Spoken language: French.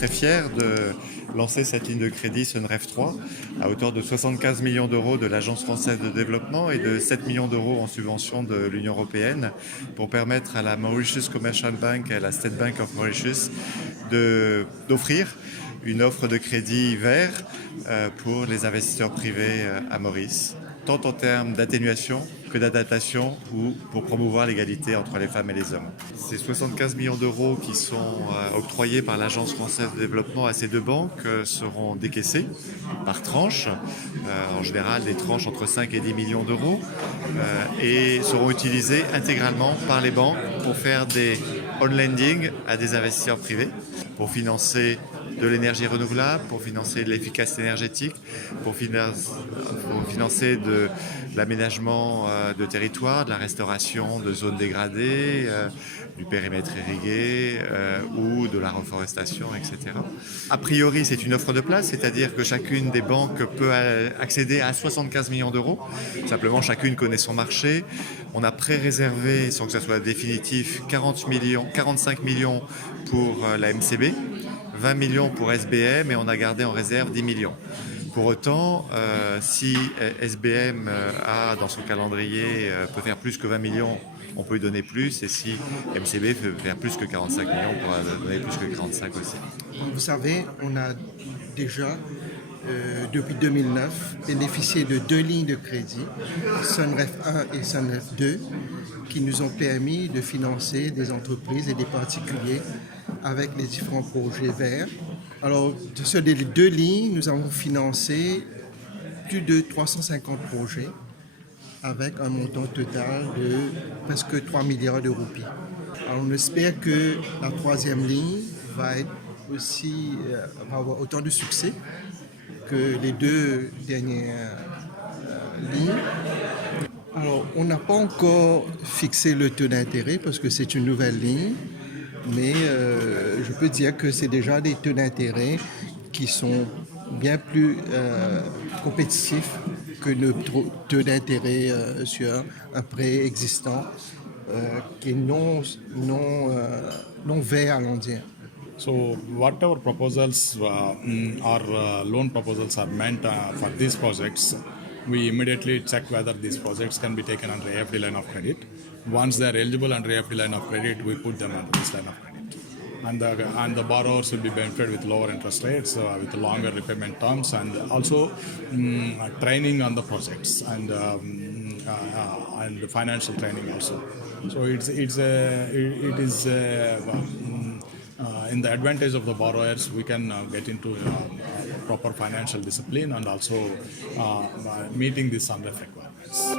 très fiers de lancer cette ligne de crédit Sunref 3 à hauteur de 75 millions d'euros de l'Agence française de développement et de 7 millions d'euros en subvention de l'Union européenne pour permettre à la Mauritius Commercial Bank et à la State Bank of Mauritius d'offrir une offre de crédit vert pour les investisseurs privés à Maurice, tant en termes d'atténuation que d'adaptation ou pour promouvoir l'égalité entre les femmes et les hommes. Ces 75 millions d'euros qui sont octroyés par l'Agence française de développement à ces deux banques seront décaissés par tranche, en général des tranches entre 5 et 10 millions d'euros, et seront utilisés intégralement par les banques pour faire des on-lending à des investisseurs privés, pour financer de l'énergie renouvelable, pour financer de l'efficacité énergétique, pour financer de l'aménagement de territoire, de la restauration de zones dégradées, du périmètre irrigué ou de la reforestation, etc. A priori, c'est une offre de place, c'est-à-dire que chacune des banques peut accéder à 75 millions d'euros. Simplement, chacune connaît son marché. On a pré-réservé, sans que ça soit définitif, 45 millions pour la MCB, 20 millions pour SBM et on a gardé en réserve 10 millions. Pour autant, si SBM a dans son calendrier peut faire plus que 20 millions, on peut lui donner plus, et si MCB peut faire plus que 45 millions, on pourra donner plus que 45 aussi. Vous savez, on a déjà, depuis 2009, bénéficié de deux lignes de crédit, Sunref 1 et Sunref 2, qui nous ont permis de financer des entreprises et des particuliers avec les différents projets verts. Alors, de ces deux lignes, nous avons financé plus de 350 projets avec un montant total de presque 3 milliards de roupies. Alors, on espère que la troisième ligne va avoir autant de succès que les deux dernières lignes. Alors, on n'a pas encore fixé le taux d'intérêt parce que c'est une nouvelle ligne, mais je peux dire que c'est déjà des taux d'intérêt qui sont bien plus compétitifs que nos taux d'intérêt sur un prêt existant qui est non vert, allons dire. So whatever proposals or loan proposals are meant for these projects, we immediately check whether these projects can be taken under AFD line of credit. Once they are eligible under AFD line of credit, we put them under this line of credit. And the borrowers will be benefited with lower interest rates, with longer repayment terms, and also training on the projects and financial training also. So it is in the advantage of the borrowers, we can get into proper financial discipline and also meeting the Sunref requirements.